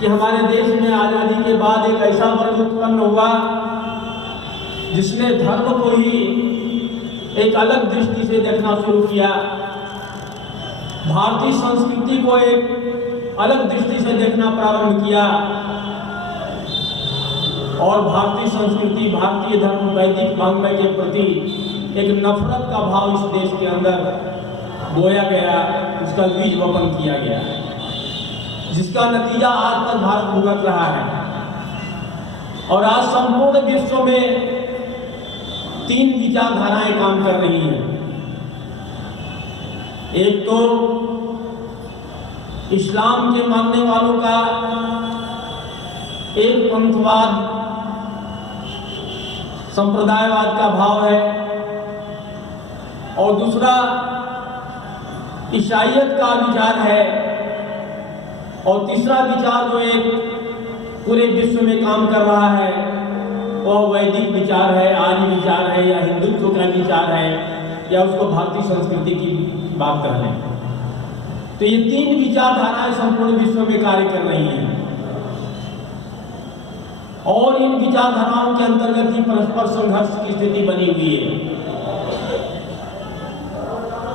कि हमारे देश में आज़ादी के बाद एक ऐसा वर्ग उत्पन्न हुआ जिसने धर्म को ही एक अलग दृष्टि से देखना शुरू किया, भारतीय संस्कृति को एक अलग दृष्टि से देखना प्रारंभ किया और भारतीय संस्कृति, भारतीय धर्म, वैदिक वाङ्मय के प्रति एक नफरत का भाव इस देश के अंदर बोया गया, उसका बीज वपन किया गया, जिसका नतीजा आज तक भारत भुगत रहा है। और आज संपूर्ण विश्व में 3 विचारधाराएं काम कर रही हैं। एक तो इस्लाम के मानने वालों का एक पंथवाद, संप्रदायवाद का भाव है, और दूसरा ईसाईयत का विचार है, और तीसरा विचार जो एक पूरे विश्व में काम कर रहा है वह वैदिक विचार है, आर्य विचार है, या हिंदुत्व का विचार है, या उसको भारतीय संस्कृति की बात कर लें। तो ये 3 विचारधाराएं संपूर्ण विश्व में कार्य कर रही हैं और इन विचारधाराओं के अंतर्गत ही परस्पर संघर्ष की स्थिति बनी हुई है।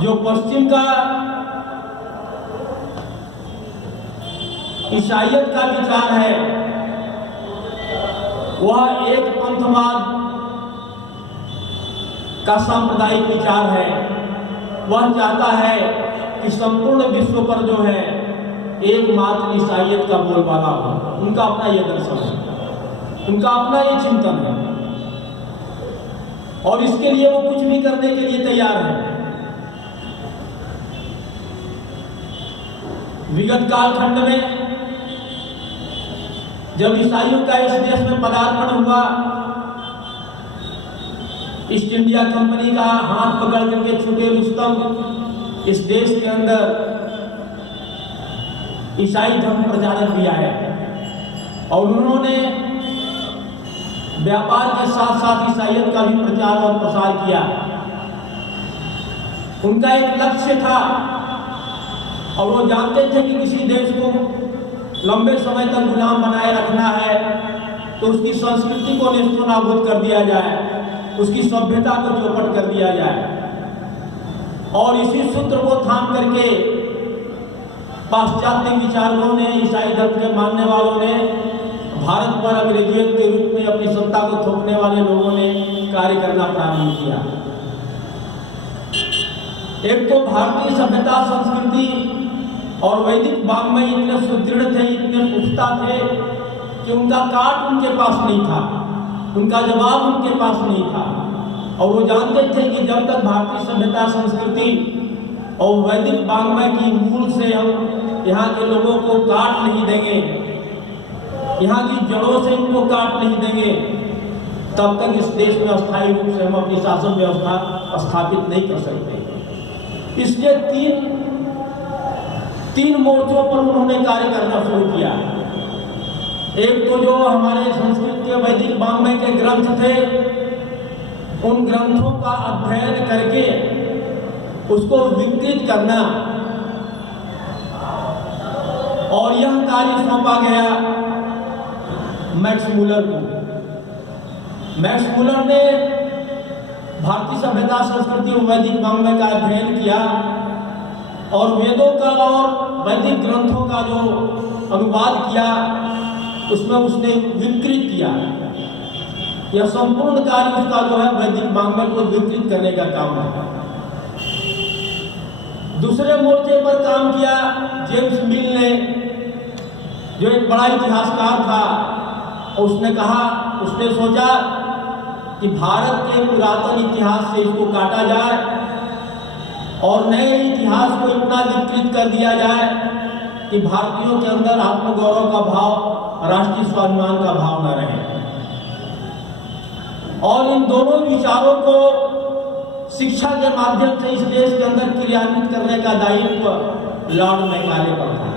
जो पश्चिम का ईसाईयत का विचार है वह एक पंथवाद का सांप्रदायिक विचार है। वह चाहता है कि संपूर्ण विश्व पर जो है एकमात्र ईसाईयत का बोलबाला हो। उनका अपना यह दर्शन है, उनका अपना ये चिंतन है, और इसके लिए वो कुछ भी करने के लिए तैयार है। विगत कालखंड में जब ईसाइयों का इस देश में पदार्पण हुआ, ईस्ट इंडिया कंपनी का हाथ पकड़ करके छूटे रुस्तम इस देश के अंदर ईसाई धर्म प्रचारक भी आए और उन्होंने व्यापार के साथ साथ ईसाईयत का भी प्रचार और प्रसार किया। उनका एक लक्ष्य था और वो जानते थे कि किसी देश को लंबे समय तक गुलाम बनाए रखना है तो उसकी संस्कृति को नेस्तनाबूद कर दिया जाए, उसकी सभ्यता को चौपट कर दिया जाए। और इसी सूत्र को थाम करके पाश्चात्य विचारकों ने, ईसाई धर्म के मानने वालों ने, भारत पर अंग्रेजियत के रूप में अपनी सत्ता को थोपने वाले लोगों ने कार्य करना प्रारंभ किया। एक तो भारतीय सभ्यता, संस्कृति और वैदिक वाङ्मय इतने सुदृढ़ थे, इतने पुख्ता थे कि उनका काट उनके पास नहीं था, उनका जवाब उनके पास नहीं था। और वो जानते थे कि जब तक भारतीय सभ्यता, संस्कृति और वैदिक वाङ्मय की मूल से हम यहाँ के लोगों को काट नहीं देंगे, यहाँ की जड़ों से उनको काट नहीं देंगे, तब तक इस देश में अस्थायी रूप से हम अपनी शासन व्यवस्था स्थापित नहीं कर सकते। इसलिए तीन मोर्चों पर उन्होंने कार्य करना शुरू किया। एक तो जो हमारे संस्कृत के वैदिक वाङ्मय के ग्रंथ थे, उन ग्रंथों का अध्ययन करके उसको विकृत करना, और यह कार्य सौंपा गया मैक्स मूलर को। मैक्स मूलर ने भारतीय सभ्यता, संस्कृति और वैदिक वाङ्मय का अध्ययन किया और वेदों का और वैदिक ग्रंथों का जो अनुवाद किया उसमें उसने विकृत किया। यह संपूर्ण कार्य उसका जो है वैदिक वाङ्मय को विकृत करने का काम है। दूसरे मोर्चे पर काम किया जेम्स मिल ने, जो एक बड़ा इतिहासकार था। उसने कहा, उसने सोचा कि भारत के पुरातन इतिहास से इसको काटा जाए और नए इतिहास को इतना विकृत कर दिया जाए कि भारतीयों के अंदर आत्मगौरव का भाव, राष्ट्रीय स्वाभिमान का भाव न रहे। और इन दोनों विचारों को शिक्षा के माध्यम से इस देश के अंदर क्रियान्वित करने का दायित्व लॉर्ड मैकाले पर था।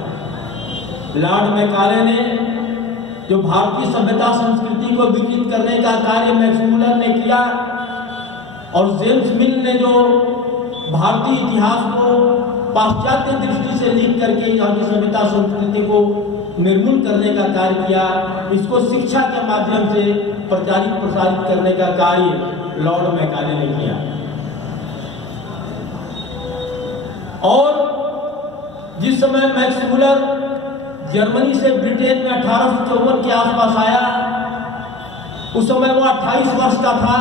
लॉर्ड मैकाले ने जो भारतीय सभ्यता, संस्कृति को विकृत करने का कार्य मैक्स मूलर ने किया, और जेम्स मिल ने जो भारतीय इतिहास को पाश्चात्य दृष्टि से लिख करके यहाँ की सभ्यता, संस्कृति को निर्मूल करने का कार्य किया। इसको शिक्षा के माध्यम से प्रचारित प्रसारित करने का कार्य लॉर्ड मैकाले ने किया। और जिस समय मैक्स मुलर जर्मनी से ब्रिटेन में 1854 के आसपास आया, उस समय वह 28 वर्ष का था।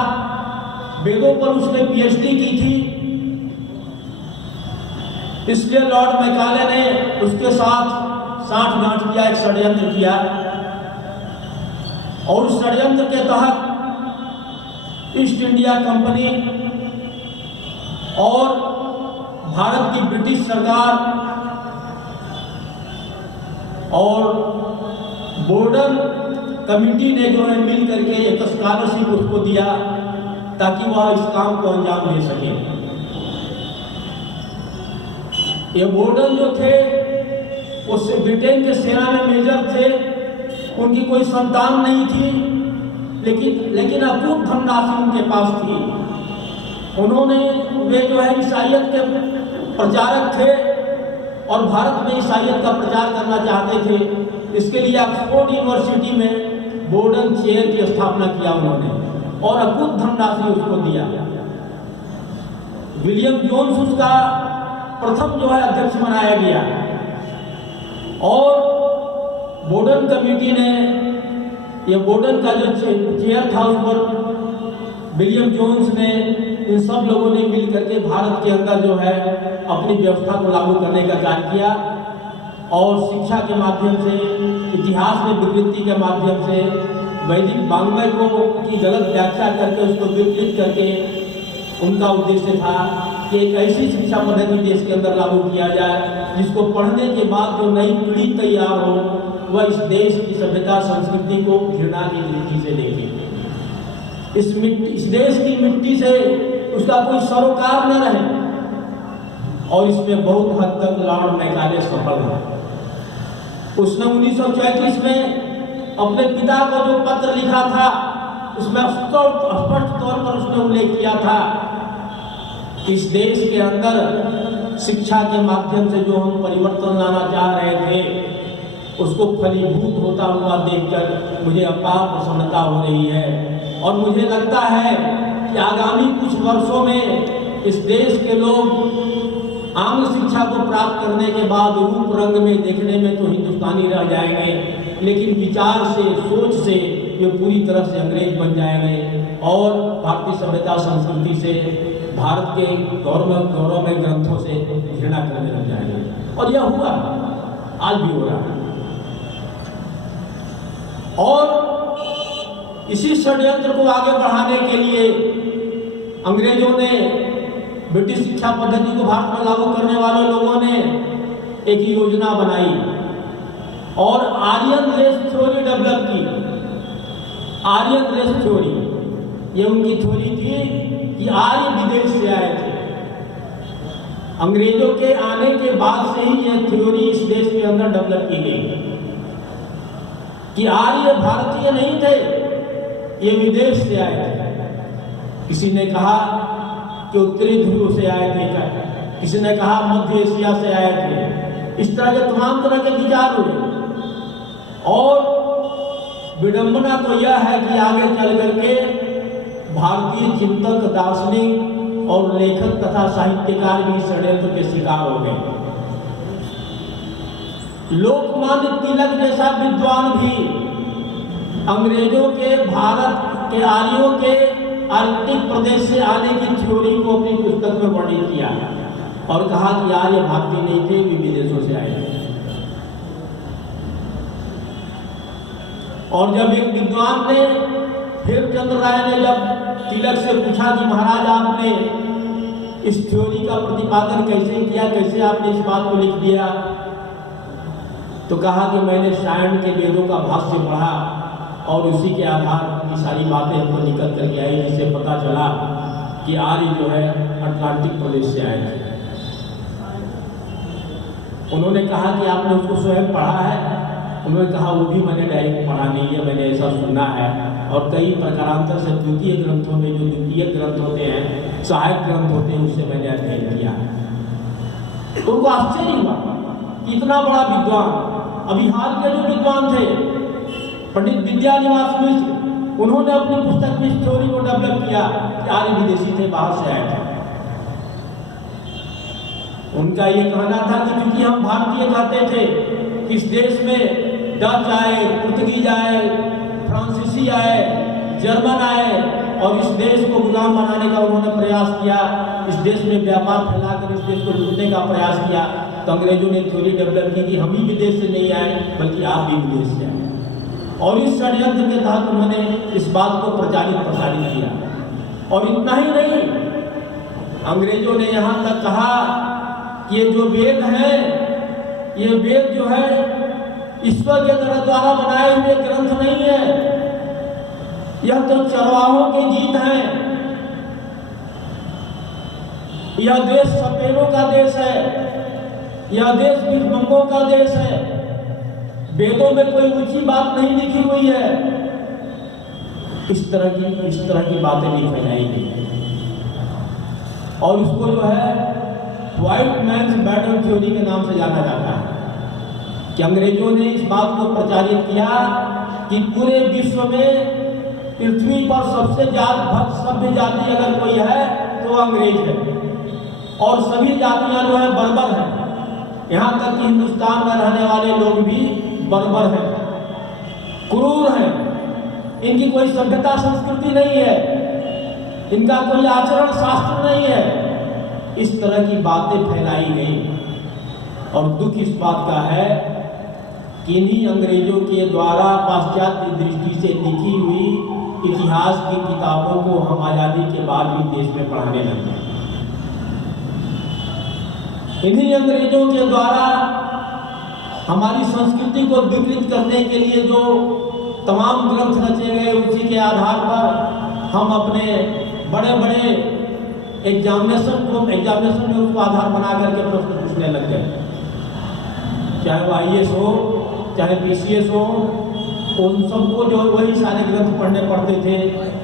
वेदों पर उसने पीएचडी की थी। इसलिए लॉर्ड मैकाले ने उसके साथ साठगांठ किया, एक षड्यंत्र किया। और उस षड्यंत्र के तहत ईस्ट इंडिया कंपनी और भारत की ब्रिटिश सरकार और बोर्डन कमिटी ने जो है मिल करके एक स्कॉलरशिप उसको दिया ताकि वह इस काम को अंजाम दे सके। ये बोर्डन जो थे उससे ब्रिटेन के सेना में मेजर थे, उनकी कोई संतान नहीं थी, लेकिन अकूत धनराशि उनके पास थी। वे जो है ईसाइयत के प्रचारक थे और भारत में ईसाइयत का प्रचार करना चाहते थे। इसके लिए ऑक्सफोर्ड यूनिवर्सिटी में बोर्डन चेयर की स्थापना किया उन्होंने और अकूत धनराशि उसको दिया। विलियम जोन्स उसका प्रथम जो है अध्यक्ष बनाया गया और बोर्डन कमेटी ने, ये बोर्डन का जो चेयर था उस पर विलियम जोन्स ने, इन सब लोगों ने मिल करके भारत के अंदर जो है अपनी व्यवस्था को लागू करने का कार्य किया और शिक्षा के माध्यम से, इतिहास में विकृति के माध्यम से, वैदिक वाङ्मय को की गलत व्याख्या करके उसको विकृत करके उनका उद्देश्य था कि एक ऐसी शिक्षा पद्धति देश के अंदर लागू किया जाए जिसको पढ़ने के बाद जो नई पीढ़ी तैयार हो वह इस देश की सभ्यता संस्कृति को घृणा की दृष्टि से देखे, इस देश की मिट्टी से उसका कोई सरोकार न रहे। और इसमें बहुत हद तक लॉर्ड मैकाले सफल हुआ। उसने 1934 में अपने पिता को जो पत्र लिखा था उसमें स्पष्ट तौर पर उसने उल्लेख किया था कि इस देश के अंदर शिक्षा के माध्यम से जो हम परिवर्तन लाना चाह रहे थे उसको फलीभूत होता हुआ देखकर मुझे अपार प्रसन्नता हो रही है। और मुझे लगता है कि आगामी कुछ वर्षों में इस देश के लोग आंग्ल शिक्षा को प्राप्त करने के बाद रूप रंग में देखने में तो हिंदुस्तानी रह जाएंगे, लेकिन विचार से, सोच से ये पूरी तरह से अंग्रेज बन जाएंगे और भारतीय सभ्यता संस्कृति से, भारत के गौरवमय ग्रंथों से घृणा करने लग जाएंगे। और यह हुआ, आज भी हो रहा है। और इसी षड्यंत्र को आगे बढ़ाने के लिए अंग्रेजों ने, ब्रिटिश शिक्षा पद्धति को भारत में लागू करने वाले लोगों ने एक योजना बनाई और आर्यन रेस थ्योरी डेवलप की। आर्यन रेस थ्योरी, ये उनकी थ्योरी थी कि आर्य विदेश से आए थे। अंग्रेजों के आने के बाद से ही यह थ्योरी इस देश के अंदर डेवलप की गई कि आर्य भारतीय नहीं थे, ये विदेश से आए थे। किसी ने कहा कि उत्तरी ध्रुव से आए थे, किसी ने कहा मध्य एशिया से आए थे। इस तरह के तमाम तरह के विचार हुए और विडंबना तो यह है कि आगे चल करके भारतीय चिंतक, दार्शनिक और लेखक तथा साहित्यकार भी षड्यंत्र के शिकार हो गए। लोकमान्य तिलक जैसा विद्वान भी अंग्रेजों के भारत के आर्यों के आर्कटिक प्रदेश से आने की थ्योरी को अपनी पुस्तक में वर्णित किया और कहा कि आर्य भारतीय नहीं थे, वे विदेशों से आए थे। और जब एक विद्वान ने, हेमचंद्र राय ने जब तिलक से पूछा कि महाराज आपने इस थ्योरी का प्रतिपादन कैसे किया, कैसे आपने इस बात को लिख दिया, तो कहा कि मैंने सायण के वेदों का भाष्य पढ़ा और उसी के आधार की सारी बातें हमको निकल करके आई, जिससे पता चला कि आर्य जो है अटलांटिक प्रदेश से आए थे। उन्होंने कहा कि आपने उसको स्वयं पढ़ा है? उन्होंने कहा वो भी मैंने डायरेक्ट पढ़ा नहीं है, मैंने ऐसा सुना है और कई प्रकारांतर से द्वितीय ग्रंथों में, जो द्वितीय ग्रंथ होते हैं, सहायक ग्रंथ होते हैं, उससे मैंने अध्ययन किया है। तो उनको आश्चर्य हुआ, इतना बड़ा विद्वान अभी हाल के जो विद्वान थे पंडित विद्यानिवास मिश्र, उन्होंने अपनी पुस्तक में इस थ्योरी को डेवलप किया कि आर्य विदेशी थे, बाहर से आए थे। उनका ये कहना था कि क्योंकि हम भारतीय कहते थे कि इस देश में डच आए, पुर्तगीज आए, फ्रांसीसी आए, जर्मन आए और इस देश को गुलाम बनाने का उन्होंने प्रयास किया, इस देश में व्यापार फैलाकर इस देश को लूटने का प्रयास किया। तो अंग्रेजों ने थ्योरी डेवलप की कि हम ही विदेश से नहीं आए बल्कि आप भी विदेश से आए, और इस षड्यंत्र के तहत उन्होंने इस बात को प्रचारित प्रसारित किया। और इतना ही नहीं, अंग्रेजों ने यहाँ तक कहा कि ये जो वेद है, ये वेद जो है ईश्वर के द्वारा बनाए हुए ग्रंथ नहीं है, यह तो चरवाहों के गीत हैं। यह देश सपेरों का देश है, यह देश भिक्षुकों का देश है। वेदों में कोई ऊंची बात नहीं लिखी हुई है। इस तरह की बातें भी फैलाई गई है और उसको जो है व्हाइट मैन्स बैटल थ्योरी के नाम से जाना जाता है कि अंग्रेजों ने इस बात को प्रचारित किया कि पूरे विश्व में पृथ्वी पर सबसे सभ्य जाति अगर कोई है तो अंग्रेज है, और सभी जातियां जो है बर्बर हैं। यहाँ तक कि हिंदुस्तान में रहने वाले लोग भी बर्बर हैं, क्रूर हैं, इनकी कोई सभ्यता संस्कृति नहीं है, इनका कोई आचरण शास्त्र नहीं है। इस तरह की बातें फैलाई गई और दुख इस बात का है कि इन्हीं अंग्रेजों के द्वारा पाश्चात्य दृष्टि से लिखी हुई इतिहास की किताबों को हम आज़ादी के बाद भी देश में पढ़ाने लगे। इन्हीं अंग्रेजों के द्वारा हमारी संस्कृति को विकृत करने के लिए जो तमाम ग्रंथ रचे गए, उसी के आधार पर हम अपने बड़े बड़े एग्जामिनेशन में उसको आधार बना करके प्रश्न पूछने लग गए। चाहे वो IAS हो, चाहे PCS हो, उन सबको जो वही सारे ग्रंथ पढ़ने पड़ते थे,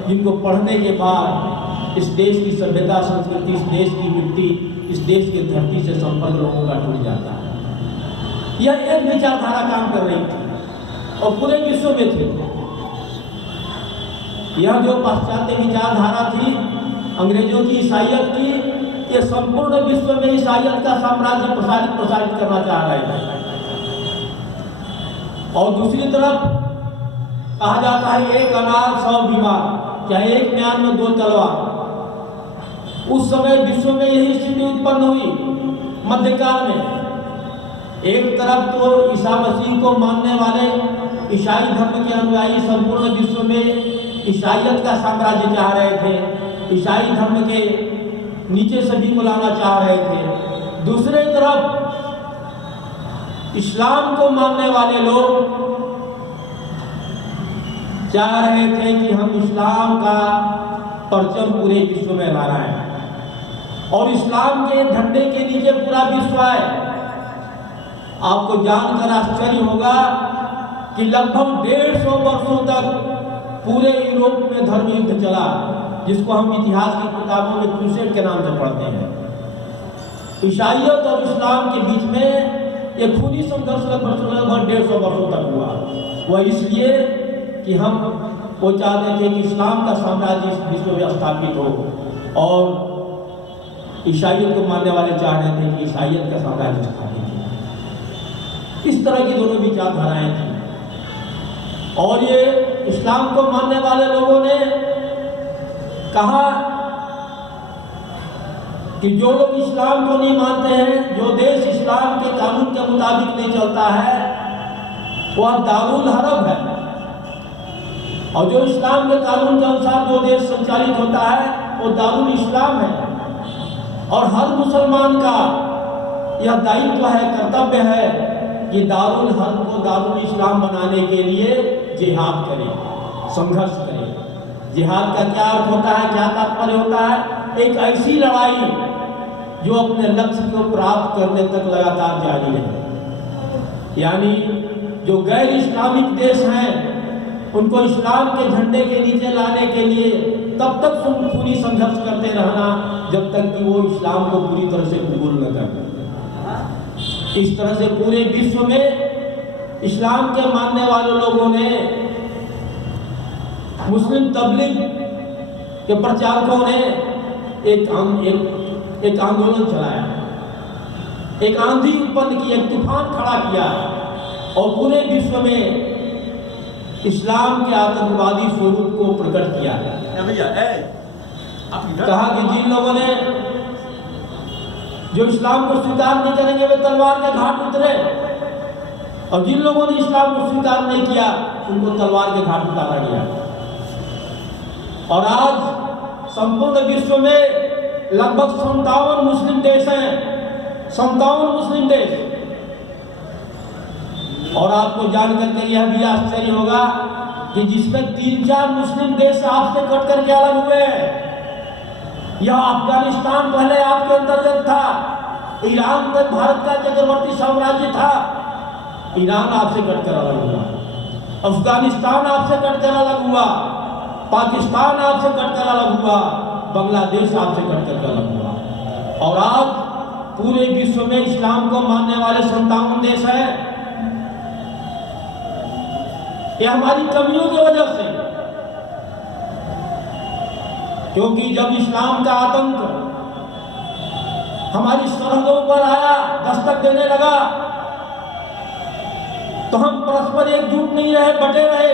जिनको पढ़ने के बाद इस देश की सभ्यता संस्कृति, इस देश की मिट्टी, इस देश की धरती से संपर्क लोगों का टूट जाता है। यह एक विचारधारा काम कर रही थी और पूरे विश्व में थी। यह जो पाश्चात्य विचारधारा थी अंग्रेजों की, ईसाइयत की, ये संपूर्ण विश्व में ईसाइयत का साम्राज्य प्रसारित करना चाह रहे थे। और दूसरी तरफ कहा जाता है एक अनार 100 बीमार, चाहे एक म्यान में 2 तलवार। उस समय विश्व में यही स्थिति उत्पन्न हुई मध्यकाल में। एक तरफ तो ईसा मसीह को मानने वाले ईसाई धर्म के अनुयायी संपूर्ण विश्व में ईसाइयत का साम्राज्य चाह रहे थे, ईसाई धर्म के नीचे सभी को लाना चाह रहे थे। दूसरे तरफ इस्लाम को मानने वाले लोग चाह रहे थे कि हम इस्लाम का परचम पूरे विश्व में ला रहे हैं और इस्लाम के झंडे के नीचे पूरा विश्व है। आपको जानकर आश्चर्य होगा कि लगभग 150 वर्षों तक पूरे यूरोप में धर्म युद्ध चला, जिसको हम इतिहास की किताबों में क्रूसेड के नाम से पढ़ते हैं। ईसाइयत और इस्लाम के बीच में एक खूनी संघर्ष लगभग 150 वर्षों तक हुआ। वह इसलिए कि हम वो चाहते थे कि इस्लाम का साम्राज्य इस विश्व में स्थापित हो और ईसाइयत को मानने वाले चाह रहे थे कि ईसाइयत का साम्राज्य स्थापित हो। इस तरह की दोनों विचारधाराएं थी और ये इस्लाम को मानने वाले लोगों ने कहा कि जो लोग इस्लाम को नहीं मानते हैं, जो देश इस्लाम के कानून के मुताबिक नहीं चलता है, वह दारुल हरब है, और जो इस्लाम के कानून के अनुसार जो देश संचालित होता है वो दारुल इस्लाम है। और हर मुसलमान का यह दायित्व है, कर्तव्य है कि दारुल हर्ब को दारुल इस्लाम बनाने के लिए जिहाद करे, संघर्ष करे। जिहाद का क्या अर्थ होता है, क्या तात्पर्य होता है? एक ऐसी लड़ाई जो अपने लक्ष्य को प्राप्त करने तक लगातार जारी रहे। यानी जो गैर इस्लामिक देश हैं उनको इस्लाम के झंडे के नीचे लाने के लिए तब तक पूरी संघर्ष करते रहना जब तक कि वो इस्लाम को पूरी तरह से कबूल न कर। इस तरह से पूरे विश्व में इस्लाम के मानने वाले लोगों ने, मुस्लिम तबलीग के प्रचारकों ने एक आंदोलन चलाया, एक आंधी उत्पन्न की, एक तूफान खड़ा किया और पूरे विश्व में इस्लाम के आतंकवादी स्वरूप को प्रकट किया। कहा कि जिन लोगों ने जो इस्लाम को स्वीकार नहीं करेंगे वे तलवार के घाट उतरे, और जिन लोगों ने इस्लाम को स्वीकार नहीं किया उनको तलवार के घाट उतारा गया। और आज संपूर्ण विश्व में लगभग 57 मुस्लिम देश हैं, 57 मुस्लिम देश। और आपको जानकर के यह भी आश्चर्य होगा कि जिसमें 3-4 मुस्लिम देश आपसे कट करके अलग हुए हैं। यह अफगानिस्तान पहले आपके अंतर्गत था, ईरान तक भारत का चक्रवर्ती साम्राज्य था, ईरान आपसे कटकर अलग हुआ, अफगानिस्तान आपसे कटकर अलग हुआ, पाकिस्तान आपसे कटकर अलग हुआ, बांग्लादेश आपसे कटकर अलग हुआ। और आज पूरे विश्व में इस्लाम को मानने वाले 57 देश हैं। यह हमारी कमियों की वजह से, क्योंकि जब इस्लाम का आतंक हमारी सरहदों पर आया, दस्तक देने लगा, तो हम परस्पर एकजुट नहीं रहे, बटे रहे,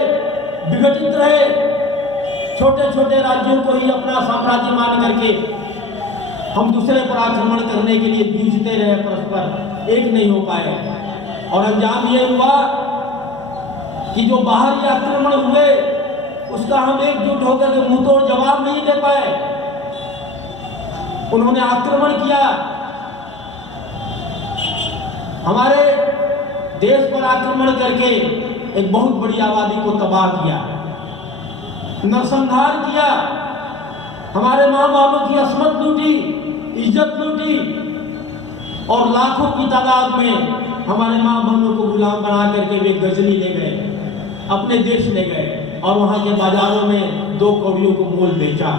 विघटित रहे, छोटे छोटे राज्यों को ही अपना साम्राज्य मान करके हम दूसरे पर आक्रमण करने के लिए जूझते रहे, परस्पर एक नहीं हो पाए। और अंजाम ये हुआ कि जो बाहरी आक्रमण हुए उसका हम एकजुट होकर के मुंहतोड़ जवाब नहीं दे पाए। उन्होंने आक्रमण किया, हमारे देश पर आक्रमण करके एक बहुत बड़ी आबादी को तबाह किया, नरसंहार किया, हमारे माँ बापों की अस्मत लूटी, इज्जत लूटी, और लाखों की तादाद में हमारे माँ बहनों को गुलाम बना करके वे गजनी ले गए, अपने देश ले गए और वहां के बाजारों में 2 कौड़ियों को मोल बेचा।